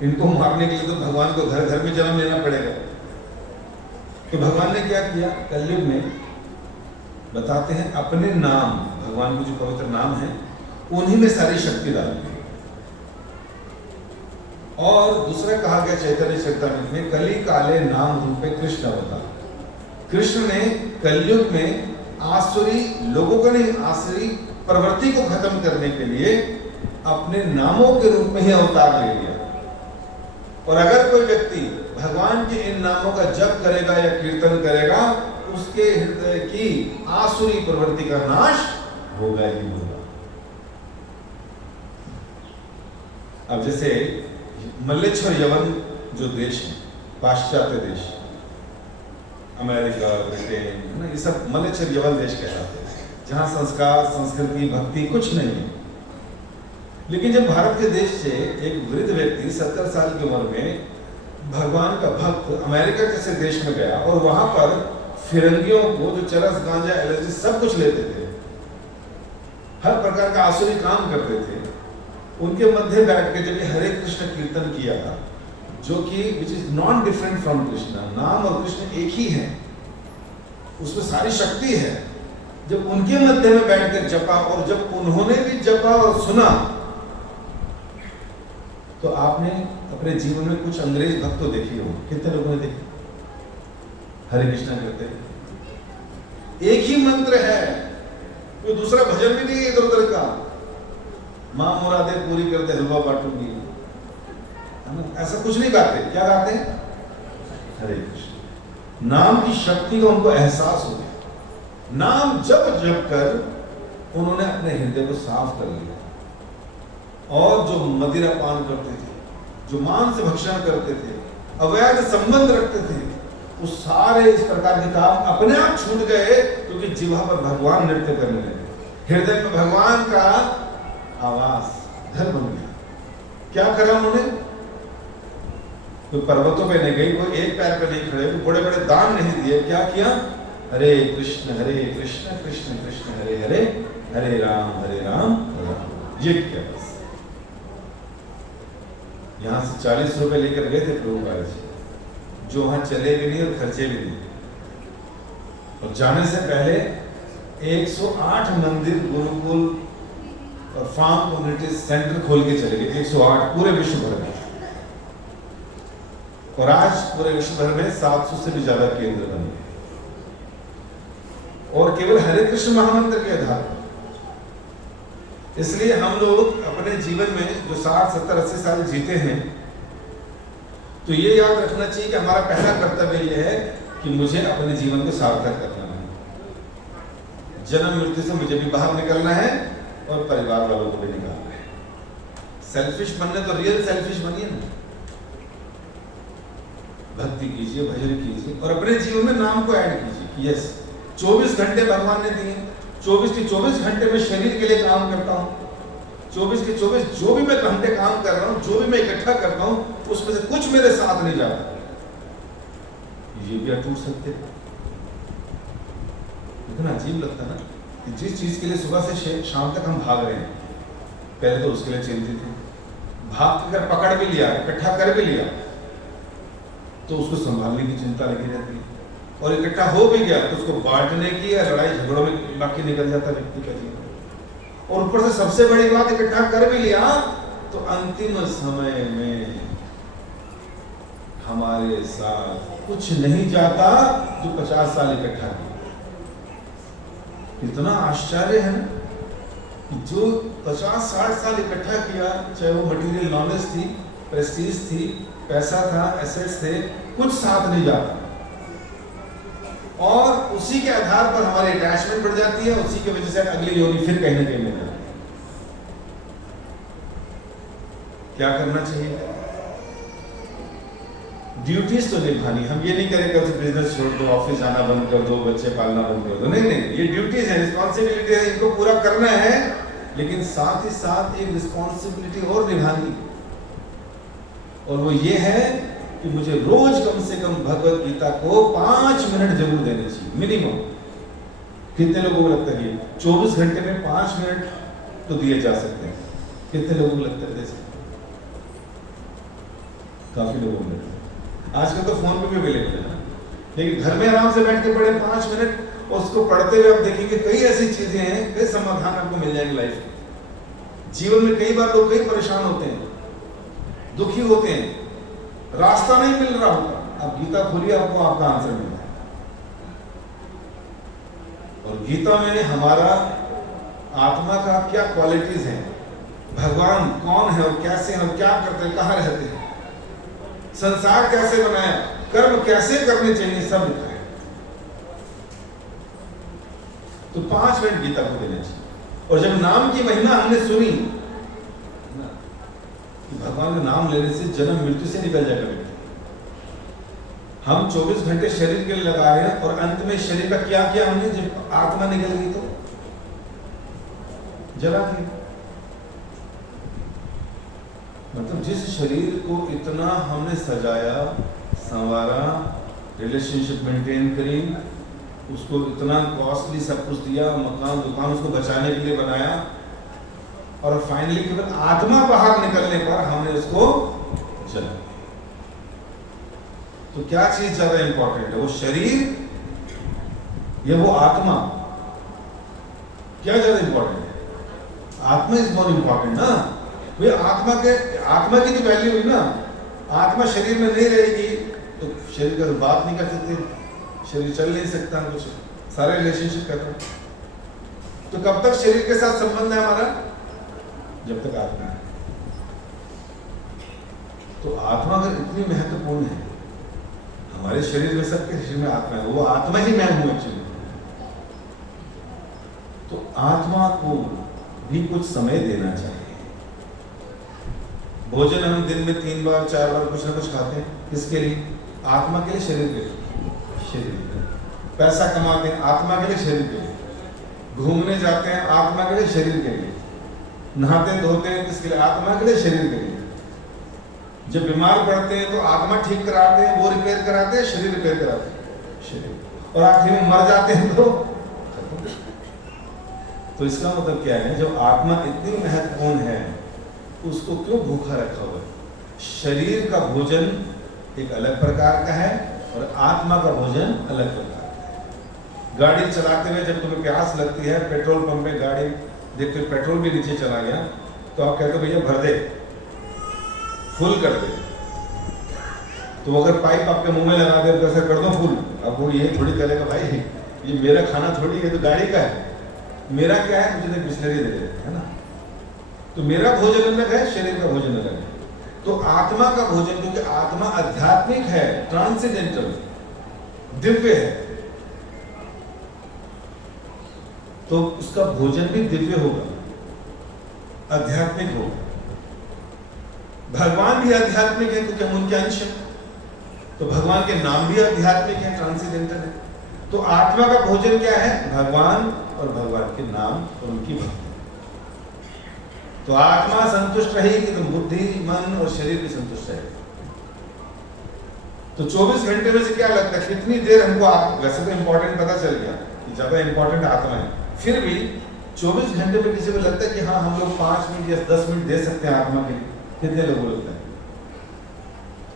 इनको मारने के लिए तो भगवान को घर घर में जन्म लेना पड़ेगा। तो भगवान ने क्या किया? कलयुग में बताते हैं अपने नाम, भगवान के जो पवित्र नाम है उन्हीं में सारी शक्ति डाली। और दूसरा कहा गया चैतन्य चरितामृत में, कली काले नाम रूपे कृष्ण अवतार। कृष्ण ने कलयुग में आसुरी लोगों को नहीं, आसुरी प्रवृत्ति को खत्म करने के लिए अपने नामों के रूप में ही अवतार ले लिया। और अगर कोई व्यक्ति भगवान के इन नामों का जप करेगा या कीर्तन करेगा, उसके हृदय की आसुरी प्रवृत्ति का नाश होगा ही होगा। अब जैसे मल्लेश्वर यवन जो देश है, पाश्चात्य देश, अमेरिका, ब्रिटेन, ये सब मल्लेश्वर यवन देश कहलाते हैं, जहां संस्कार, संस्कृति, भक्ति कुछ नहीं है। लेकिन जब भारत के देश से एक वृद्ध व्यक्ति 70 साल की उम्र में भगवान का भक्त अमेरिका जैसे देश में गया और वहां पर फिरंगियों को जो चरस, गांजा, एलर्जी सब कुछ लेते थे, हर प्रकार का आसुरी काम करते थे, उनके मध्य बैठ के जब हरे कृष्ण कीर्तन किया, जो कि which is non different from Krishna, नाम और कृष्ण एक ही है, उसमें सारी शक्ति है। जब उनके मध्य में बैठकर जपा और जब उन्होंने भी जपा और सुना, तो आपने अपने जीवन में कुछ अंग्रेज भक्त तो देखे हो, कितने लोगों ने देखे हरे कृष्णा करते? एक ही मंत्र है, कोई दूसरा भजन भी नहीं है इधर उधर का, माँ मुरादे पूरी कर दे हलवा बांटूंगी, है ना? ऐसा कुछ नहीं गाते। क्या गाते हैं? हरे कृष्ण। नाम की शक्ति का उनको एहसास हो गया। नाम जप जप कर उन्होंने अपने हृदय को साफ कर लिया, और जो मदिरा पान करते थे, जो मांस भक्षण करते थे, अवैध संबंध रखते थे, वो सारे इस प्रकार के काम अपने आप छूट गए, क्योंकि जिह्वा पर भगवान नृत्य करने लगे, हृदय में भगवान का आवाज घर बन गया। क्या करा उन्होंने? कोई पर्वतों पे नहीं गई, कोई एक पैर पे नहीं खड़े, कोई बड़े बड़े दान नहीं दिए। क्या किया? हरे कृष्ण कृष्ण कृष्ण हरे हरे, हरे राम हरे राम। ये किया बस। यहां से 40 रुपए लेकर गए थे प्रभुपाद जी, जो वहां चले भी नहीं और खर्चे भी नहीं। और जाने से पहले 108 मंदिर, गुरुकुल और फार्म कम्युनिटी सेंटर खोल के चले गए। 108 पूरे विश्व भर में। और आज पूरे विश्व भर में 700 से भी ज्यादा केंद्र बने, और केवल हरे कृष्ण महामंत्र के आधार पर। इसलिए हम लोग अपने जीवन में जो 60, 70, 80 साल जीते हैं, तो ये याद रखना चाहिए कि हमारा पहला कर्तव्य यह है कि मुझे अपने जीवन को सार्थक करना है। जन्म मृत्यु से मुझे भी बाहर निकलना है और परिवार वालों को भी निकालना है। सेल्फिश बनने तो रियल सेल्फिश बनिए ना, भक्ति कीजिए, भजन कीजिए, और अपने जीवन में नाम को ऐड कीजिए कि यस 24 घंटे भगवान ने दिए, 24 के 24 घंटे में शरीर के लिए काम करता हूँ, 24 के 24 जो भी मैं घंटे काम कर रहा हूँ, जो भी मैं इकट्ठा करता हूँ, उसमें से कुछ मेरे साथ नहीं जाता। ये भी अटूट सत्य। इतना अजीब लगता ना कि जिस चीज के लिए सुबह से शाम तक हम भाग रहे हैं, पहले तो उसके लिए चिंतित थे, भाग कर पकड़ भी लिया, इकट्ठा कर भी लिया, तो उसको संभालने की चिंता लगी रहती है, और इकट्ठा हो भी गया तो उसको बांटने की या लड़ाई झगड़ों में बाकी निकल जाता व्यक्ति का जीवन। और ऊपर से सबसे बड़ी बात, इकट्ठा कर भी लिया तो अंतिम समय में हमारे साथ कुछ नहीं जाता जो 50 साल इकट्ठा किया। इतना आश्चर्य है ना कि जो 50-60 साल इकट्ठा किया, चाहे वो मटेरियल नॉलेज थी, प्रेस्टीज थी, पैसा था, एसेट्स थे, कुछ साथ नहीं जाता, और उसी के आधार पर हमारी अटैचमेंट बढ़ जाती है, उसी की वजह से अगली योनि फिर कहीं ना कहीं मिल जाती है। क्या करना चाहिए? ड्यूटीज तो निभानी। हम ये नहीं करेंगे कि बिजनेस छोड़ दो, ऑफिस जाना बंद कर दो, बच्चे पालना बंद कर दो, नहीं नहीं, ये ड्यूटीज है, रिस्पॉन्सिबिलिटी है, इनको पूरा करना है, लेकिन साथ ही साथ एक रिस्पॉन्सिबिलिटी और निभानी, और वो ये है कि मुझे रोज कम से कम भगवत गीता को 5 मिनट जरूर देने चाहिए, मिनिमम। कितने लोगों को लगता है 24 घंटे में 5 मिनट तो दिए जा सकते हैं? कितने लोगों को लगता है दे सकते? काफी लोगों को लगता है। आजकल तो फोन पे भी अवेलेबल है, लेकिन घर में आराम से बैठ के पढ़े 5 मिनट, और उसको पढ़ते हुए आप देखेंगे कई ऐसी चीजें हैं, कई समाधान आपको मिल जाएंगे लाइफ के। जीवन में कई बार लोग कई परेशान होते हैं, दुखी होते हैं, रास्ता नहीं मिल रहा होता, आप गीता खोलिए, आपको आपका आंसर मिलता है। और गीता में हमारा आत्मा का क्या क्वालिटीज हैं, भगवान कौन है और कैसे हैं और क्या करते हैं, कहाँ रहते हैं, संसार कैसे बनाया, कर्म कैसे करने चाहिए, सब लिखा है। तो 5 मिनट गीता को देना चाहिए। और जब नाम की महिमा हमने सुनी कि भगवान का नाम लेने से जन्म मृत्यु से निकल जाएगा व्यक्ति, हम 24 घंटे शरीर के लिए लगा रहे हैं, और अंत में शरीर का क्या किया हमने? जब आत्मा निकल गई तो जला दिया। मतलब जिस शरीर को इतना हमने सजाया, संवारा, रिलेशनशिप मेंटेन करी, उसको इतना कॉस्टली सब कुछ दिया, मकान दुकान उसको बचाने के लिए बनाया, और फाइनली केवल आत्मा बाहर निकलने पर हमने उसको जला। तो क्या चीज ज्यादा इंपॉर्टेंट है, वो शरीर या वो आत्मा? क्या ज्यादा इंपॉर्टेंट है? आत्मा इज मोर इंपॉर्टेंट ना। भाई आत्मा की तो वैल्यू हुई ना। आत्मा शरीर में नहीं रहेगी तो शरीर का बात नहीं कर सकते, शरीर चल नहीं सकता, कुछ सारे रिलेशनशिप करते। तो कब तक शरीर के साथ संबंध है हमारा? जब तक आत्मा है। तो आत्मा अगर इतनी महत्वपूर्ण है, हमारे शरीर में, सबके शरीर में आत्मा है, वो आत्मा ही मैं हूं एक्चुअली। तो आत्मा को भी कुछ समय देना चाहिए। भोजन हम दिन में 3 बार 4 बार कुछ ना कुछ खाते हैं, किसके लिए? आत्मा के लिए, शरीर के लिए। शरीर के लिए। पैसा कमाते हैं आत्मा के लिए, शरीर के लिए। घूमने जाते हैं आत्मा के लिए, शरीर के लिए। नहाते धोते हैं किसके लिए? आत्मा के लिए, शरीर के लिए। जब बीमार पड़ते हैं तो आत्मा ठीक कराते हैं, वो रिपेयर कराते हैं, शरीर रिपेयर कराते हैं, शरीर। और आखिर में मर जाते हैं तो इसका मतलब क्या है? जब आत्मा इतनी महत्वपूर्ण है, उसको क्यों भूखा रखा हुआ है? शरीर का भोजन एक अलग प्रकार का है और आत्मा का भोजन अलग प्रकार का है। गाड़ी चलाते हुए जब तुम्हें प्यास लगती है, पेट्रोल पंप में गाड़ी देखते पेट्रोल भी नीचे चला गया, तो आप कहते हो भैया भर दे, फुल कर दे। तो अगर पाइप आपके मुंह में लगा दे तो ऐसा कर दो फुल, अब वो ये थोड़ी करेगा भाई ये मेरा खाना थोड़ी है, तो गाड़ी का है, मेरा क्या है, मुझे तो बिस्लरी दे देते है ना। तो मेरा भोजन अलग है, शरीर का भोजन अलग है। तो आत्मा का भोजन, क्योंकि आत्मा आध्यात्मिक है, ट्रांसेंडेंटल, दिव्य है, तो उसका भोजन भी दिव्य होगा, आध्यात्मिक होगा। भगवान भी आध्यात्मिक है क्योंकि हम उनके अंश हैं, तो भगवान के नाम भी आध्यात्मिक है, ट्रांसेंडेंटल है। तो आत्मा का भोजन क्या है? भगवान और भगवान के नाम और उनकी भक्ति। तो आत्मा संतुष्ट रहेगी तो बुद्धि, मन और शरीर भी संतुष्ट रहेगा। तो 24 घंटे में से क्या लगता है कितनी देर हमको, वैसे तो इंपॉर्टेंट पता चल गया कि ज्यादा इंपॉर्टेंट आत्मा है, फिर भी 24 घंटे में किसी को लगता है कि हाँ हम लोग 5 मिनट या 10 मिनट दे सकते हैं आत्मा के लिए? कितने लोगों को लगता है?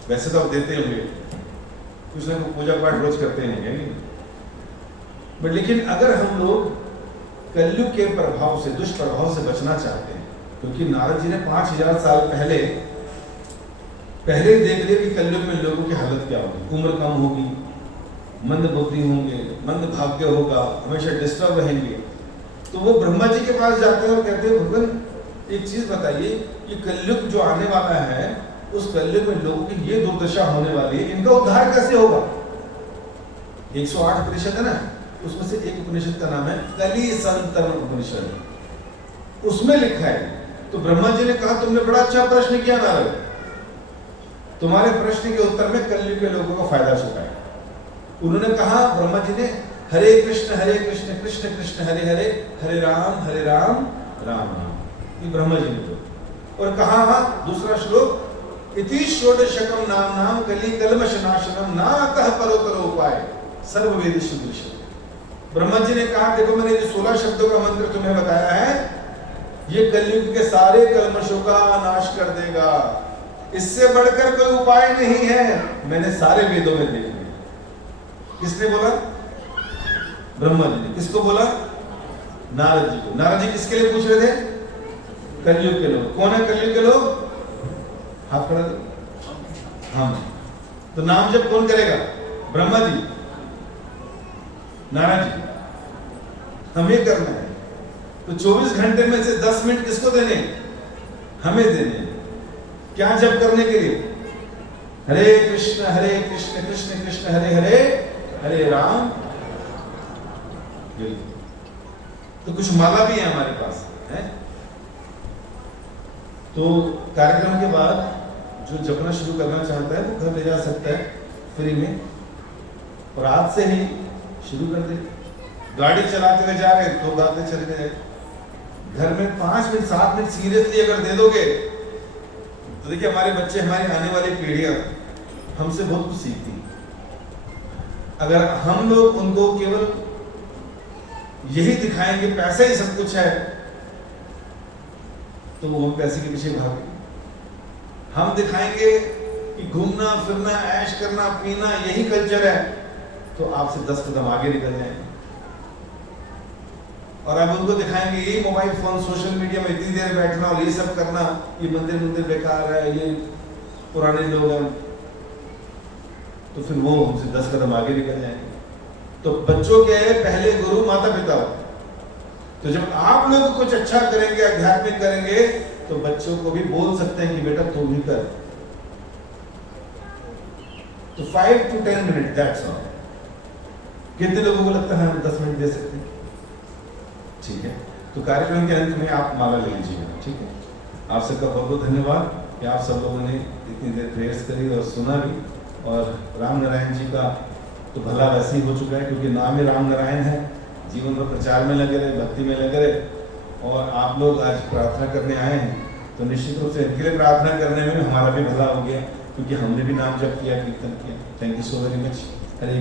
वैसे तो आप देते होंगे, कुछ ना कुछ पूजा पाठ रोज करते हैं, बट लेकिन अगर हम लोग कलयुग के प्रभाव से, दुष्प्रभाव से बचना चाहते हैं, क्योंकि नारद जी ने 5000 साल पहले देख लिया कि कलयुग में लोगों की हालत क्या होगी, उम्र कम होगी, मंद बुद्धि होंगे, मंद भाग्य होगा, हमेशा डिस्टर्ब रहेंगे। तो वो ब्रह्मा जी के पास जाते हैं और कहते हैं भगवान एक चीज बताइए, ये कलयुग जो आने वाला है, उस कलयुग में लोगों की ये दुर्दशा होने वाली है, इनका उद्धार कैसे होगा? 108 उपनिषद है ना, उसमें से एक उपनिषद का नाम है कली संतन उपनिषद, उसमें लिखा है। तो ब्रह्मा जी ने कहा तुमने बड़ा अच्छा प्रश्न किया नारद, तुम्हारे प्रश्न के उत्तर में कलयुग के लोगों को फायदा चुकाया। उन्होंने कहा, ब्रह्मा जी ने, हरे कृष्ण कृष्ण कृष्ण हरे हरे, हरे राम राम राम, ये ब्रह्मा जी ने बोला। और कहा दूसरा श्लोक, इति षोडशकम नाम नाम कली कलमश नाशनम ना कह परोतर उपाय सर्ववेद शुद्ध। ब्रह्मा जी ने कहा देखो मैंने जो 16 शब्दों का मंत्र तुम्हें बताया है, ये कलयुग के सारे कलमशों का नाश कर देगा, इससे बढ़कर कोई उपाय नहीं है, मैंने सारे वेदों में देख लिया। किसने बोला? ब्रह्मा जी ने। किसको बोला? नारद जी को। नारद जी किसके लिए पूछ रहे थे? कलयुग के लोग। कौन है कलयुग के लोग? हाथ खड़ा दो। हम। तो नाम जब कौन करेगा? ब्रह्मा जी, नारद जी, हमें करना है। तो 24 घंटे में से 10 मिनट किसको देने? हमें देने। क्या जप करने के लिए? हरे कृष्ण कृष्ण कृष्ण हरे हरे, हरे राम। तो कुछ माला भी है हमारे पास है। तो कार्यक्रम के बाद जो जपना शुरू करना चाहता है वो घर ले जा सकता है फ्री में, और आज से ही शुरू कर दे। गाड़ी चलाते हुए जा रहे तो गाते चले गए, घर में 5 मिनट 7 मिनट सीरियसली अगर दे दोगे तो देखिए हमारे बच्चे, हमारी आने वाली पीढ़ियां हमसे बहुत कुछ सीखती। अगर हम लोग उनको केवल यही दिखाएंगे पैसा ही सब कुछ है, तो वो पैसे के पीछे भागेंगे। हम दिखाएंगे कि घूमना फिरना, ऐश करना, पीना यही कल्चर है, तो आपसे 10 कदम आगे निकल जाएंगे। और अब उनको दिखाएंगे ये मोबाइल फोन, सोशल मीडिया में इतनी देर बैठना और ये सब करना, ये मंदिर बेकार है, ये पुराने लोग हैं, तो फिर वो हमसे 10 कदम आगे निकल जाएंगे। तो बच्चों के पहले गुरु माता पिता हो। तो जब आप लोग कुछ अच्छा करेंगे, आध्यात्मिक करेंगे, तो बच्चों को भी बोल सकते हैं कि बेटा तू भी कर। तो 5 to 10 मिनट, दैट्स ऑल। कितने लोगों को लगता है हम 10 मिनट दे सकते हैं? ठीक है, तो कार्यक्रम के अंत में आप माला ले लीजिएगा, ठीक है। आप सबका बहुत बहुत धन्यवाद कि आप सब लोगों ने इतनी देर प्रेयर्स करी और सुना भी। और राम नारायण जी का तो भला वैसे ही हो चुका है, क्योंकि नाम ही राम नारायण है। जीवन में प्रचार में लगे रहे, भक्ति में लगे रहे। और आप लोग आज प्रार्थना करने आए हैं, तो निश्चित रूप से इनके लिए प्रार्थना करने में हमारा भी भला हो गया, क्योंकि हमने भी नाम जप किया, कीर्तन किया। Thank you so very much.